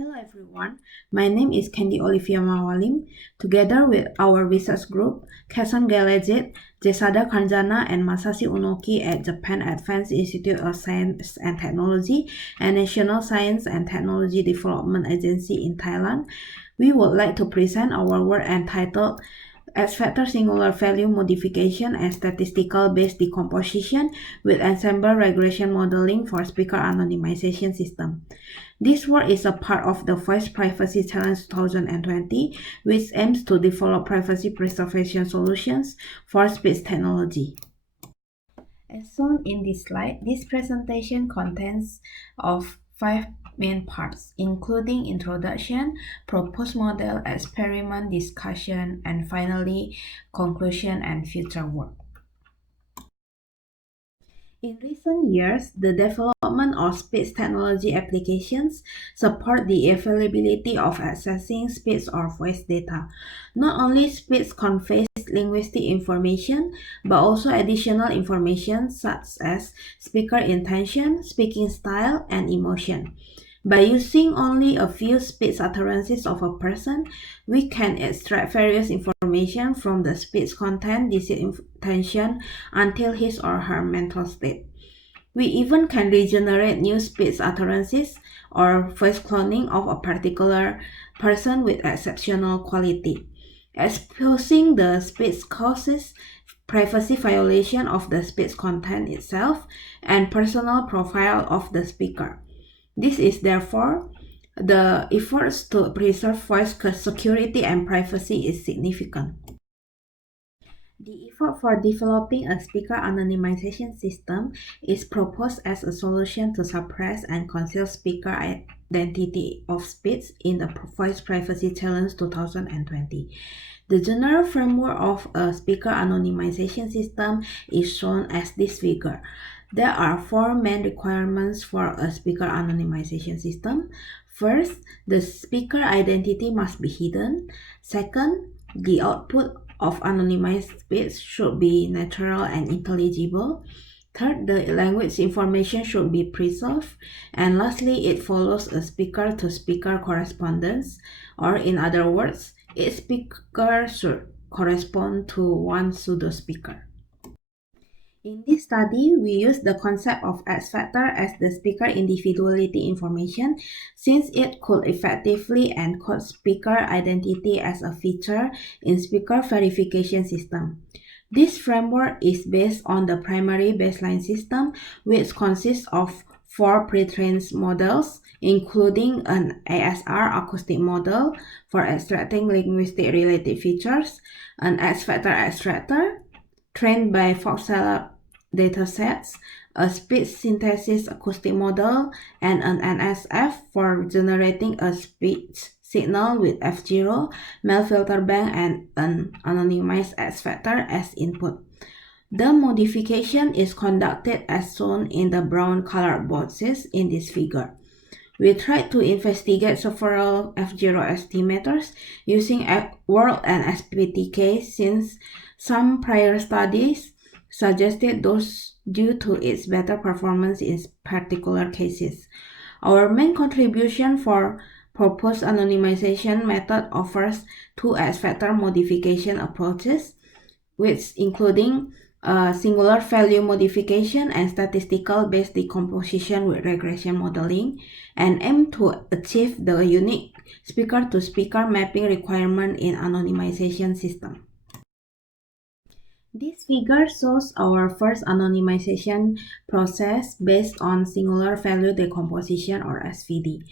Hello everyone, my name is Olivia Mawalim. Together with our research group, Kasorn Galajit, Jessada Karnjana and Masashi Unoki at Japan Advanced Institute of Science and Technology and National Science and Technology Development Agency in Thailand, we would like to present our work entitled X-Factor Singular Value Modification and Statistical-Based Decomposition with Ensemble Regression Modeling for Speaker Anonymization System. This work is a part of the VoicePrivacy Challenge 2020, which aims to develop privacy preservation solutions for speech technology. As shown in this slide, this presentation contains of 5 main parts, including introduction, proposed model, experiment, discussion, and finally, conclusion and future work. In recent years, the development of speech technology applications support the availability of accessing speech or voice data. Not only speech conveys linguistic information, but also additional information such as speaker intention, speaking style, and emotion. By using only a few speech utterances of a person, we can extract various information from the speech content, this intention, until his or her mental state. We even can regenerate new speech utterances or voice cloning of a particular person with exceptional quality. Exposing the speech causes privacy violation of the speech content itself and personal profile of the speaker. This is therefore, the efforts to preserve voice security and privacy is significant. The effort for developing a speaker anonymization system is proposed as a solution to suppress and conceal speaker identity of speech in the VoicePrivacy Challenge 2020. The general framework of a speaker anonymization system is shown as this figure. There are 4 main requirements for a speaker anonymization system. First, the speaker identity must be hidden. Second, the output of anonymized speech should be natural and intelligible. Third, the language information should be preserved. And lastly, it follows a speaker-to-speaker correspondence, or in other words, each speaker should correspond to one pseudo-speaker. In this study, we use the concept of X-factor as the speaker individuality information since it could effectively encode speaker identity as a feature in speaker verification system. This framework is based on the primary baseline system, which consists of 4 pre-trained models, including an ASR acoustic model for extracting linguistic related features, an X-factor extractor, trained by Voxella datasets, a speech synthesis acoustic model, and an NSF for generating a speech signal with F0, male filter bank, and an anonymized X-factor as input. The modification is conducted as shown in the brown colored boxes in this figure. We tried to investigate several F0 estimators using WORLD and SPTK since some prior studies suggested those due to its better performance in particular cases. Our main contribution for proposed anonymization method offers 2 X-factor modification approaches, which including singular value modification and statistical-based decomposition with regression modeling, and aim to achieve the unique speaker-to-speaker mapping requirement in anonymization system. This figure shows our first anonymization process based on singular value decomposition or SVD.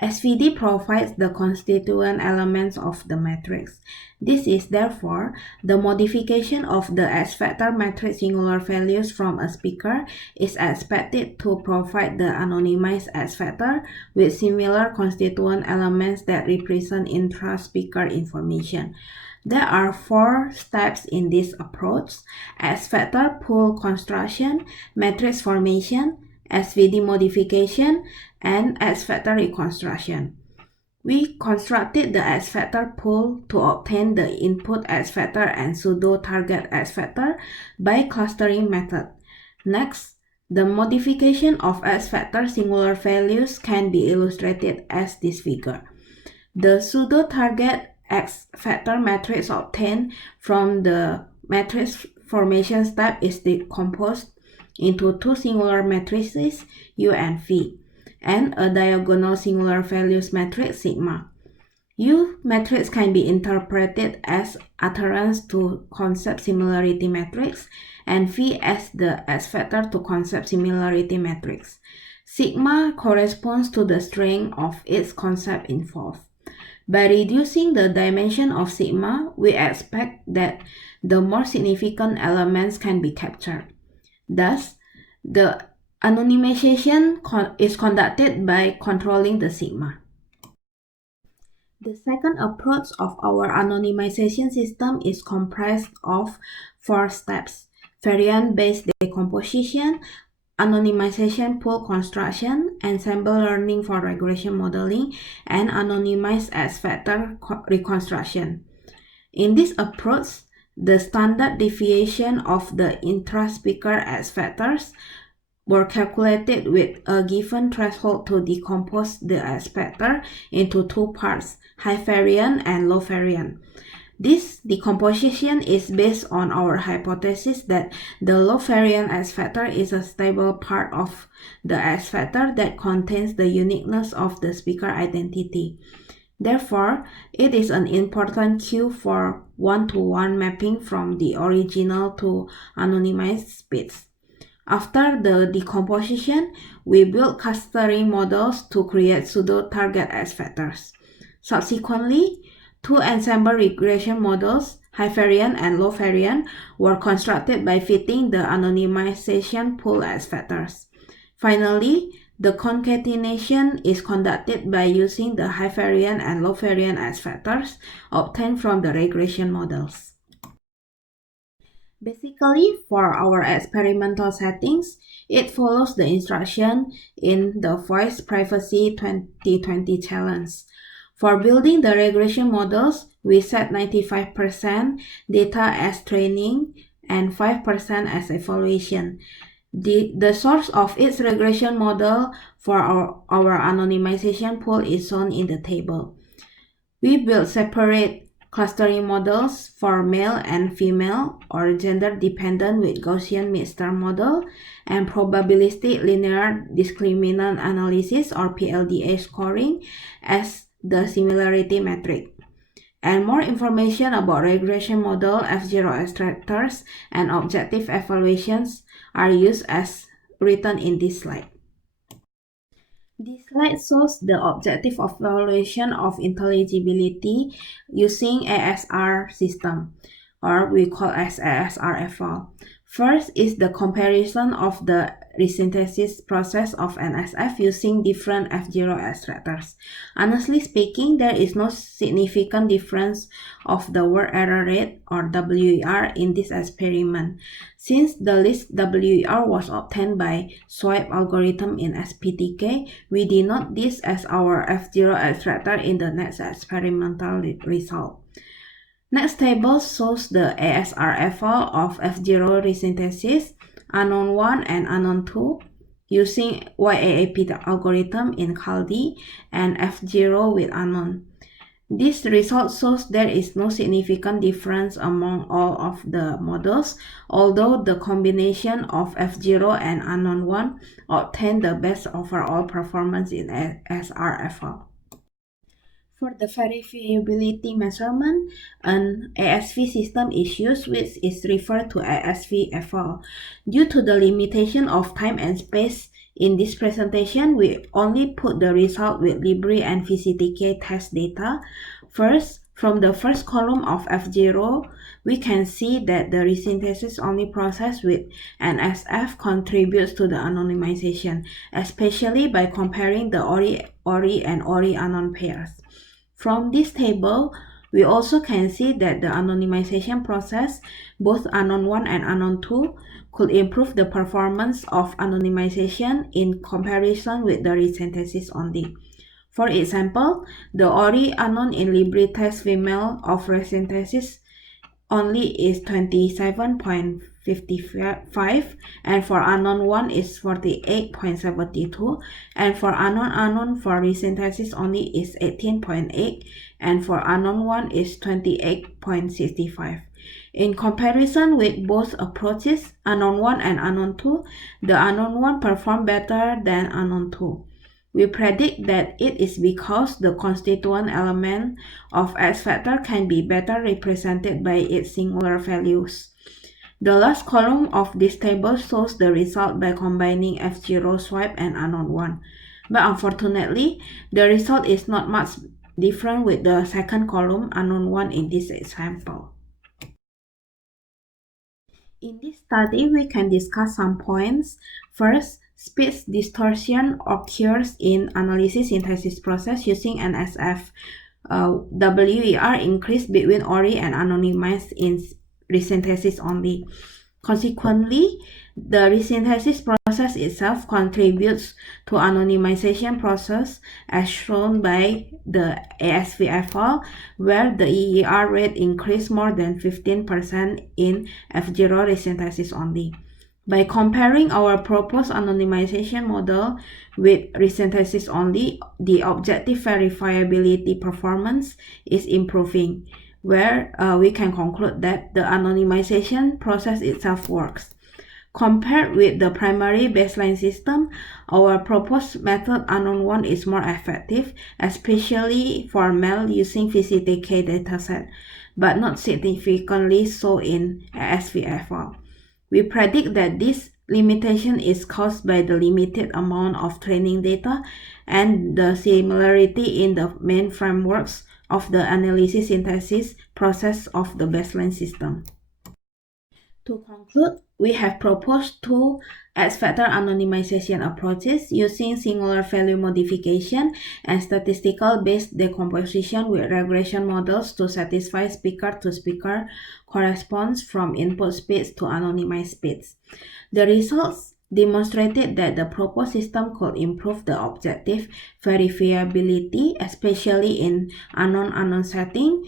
SVD provides the constituent elements of the matrix. This is therefore the modification of the X-factor matrix singular values from a speaker is expected to provide the anonymized X-factor with similar constituent elements that represent intra-speaker information. There are 4 steps in this approach: X-factor pool construction, matrix formation, SVD modification, and X-factor reconstruction. We constructed the X-factor pool to obtain the input X-factor and pseudo-target X-factor by clustering method. Next, The modification of X factor singular values can be illustrated as this figure. The pseudo-target X factor matrix obtained from the matrix formation step is decomposed into two singular matrices U and V, and a diagonal singular values matrix sigma. U matrix can be interpreted as adherence to concept similarity matrix, and V as the X factor to concept similarity matrix. Sigma corresponds to the strength of its concept involved. By reducing the dimension of sigma, we expect that the more significant elements can be captured. Thus, the anonymization is conducted by controlling the sigma. The second approach of our anonymization system is comprised of 4 steps: variant-based decomposition, anonymization pool construction, ensemble learning for regression modeling, and anonymized X factor reconstruction. In this approach, the standard deviation of the intra-speaker X factors were calculated with a given threshold to decompose the X factor into two parts, high variant and low variant. This decomposition is based on our hypothesis that the low variant X factor is a stable part of the X factor that contains the uniqueness of the speaker identity. Therefore, it is an important cue for one-to-one mapping from the original to anonymized speech. After the decomposition, we build clustering models to create pseudo-target X factors. Subsequently, two ensemble regression models, high variant and low variant, were constructed by fitting the anonymization pool X factors. Finally, the concatenation is conducted by using the high variant and low variant X factors obtained from the regression models. Basically, for our experimental settings, it follows the instruction in the VoicePrivacy 2020 challenge. For building the regression models, we set 95% data as training and 5% as evaluation. The source of its regression model for our anonymization pool is shown in the table. We built separate clustering models for male and female or gender-dependent with Gaussian mixed-term model and probabilistic linear discriminant analysis or PLDA scoring as the similarity metric. And more information about regression model, F0 extractors, and objective evaluations are used as written in this slide. This slide shows the objective evaluation of intelligibility using ASR system, or we call as ASR eval. First is the comparison of the resynthesis process of NSF using different F0 extractors. Honestly speaking, there is no significant difference of the word error rate or WER in this experiment, since the least WER was obtained by swipe algorithm in SPTK. We denote this as our F0 extractor in the next experimental result. Next table shows the ASR eval of F0 resynthesis, unknown 1 and unknown 2, using YAAP algorithm in CALDI, and F0 with unknown. This result shows there is no significant difference among all of the models, although the combination of F0 and unknown 1 obtained the best overall performance in ASR eval. For the verifiability measurement, an ASV system is used, which is referred to ASV eval. Due to the limitation of time and space in this presentation, we only put the result with Libri and VCTK test data. First, from the first column of F0, we can see that the resynthesis only process with NSF contributes to the anonymization, especially by comparing the ORI and ORI unknown pairs. From this table, we also can see that the anonymization process, both unknown 1 and unknown 2, could improve the performance of anonymization in comparison with the resynthesis only. For example, the ORI unknown in Libri test female of resynthesis only is 27.5 58.55, and for unknown one is 48.72, and for unknown for resynthesis only is 18.8, and for unknown one is 28.65. In comparison with both approaches, unknown 1 and unknown 2, the unknown 1 performed better than unknown 2. We predict that it is because the constituent element of X factor can be better represented by its singular values. The last column of this table shows the result by combining F0 swipe and unknown 1. But unfortunately, the result is not much different with the second column, unknown 1, in this example. In this study, we can discuss some points. First, speech distortion occurs in analysis synthesis process using NSF. WER increase between ORI and anonymized in resynthesis only. Consequently, the resynthesis process itself contributes to anonymization process as shown by the ASVFL, where the EER rate increased more than 15% in F0 resynthesis only. By comparing our proposed anonymization model with resynthesis only, the objective verifiability performance is improving, where we can conclude that the anonymization process itself works. Compared with the primary baseline system, our proposed method unknown 1 is more effective, especially for male using VCTK dataset, but not significantly so in ASVFL. We predict that this limitation is caused by the limited amount of training data and the similarity in the main frameworks of the analysis synthesis process of the baseline system. To conclude, we have proposed two X-factor anonymization approaches using singular value modification and statistical-based decomposition with regression models to satisfy speaker-to-speaker corresponse from input speech to anonymized speech. The results demonstrated that the proposed system could improve the objective verifiability, especially in unknown setting,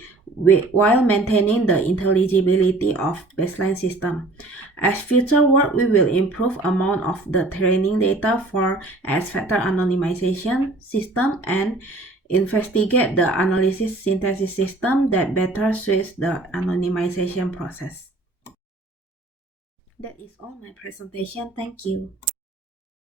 while maintaining the intelligibility of baseline system. As future work, we will improve amount of the training data for X-factor anonymization system and investigate the analysis synthesis system that better suits the anonymization process. That is all my presentation. Thank you.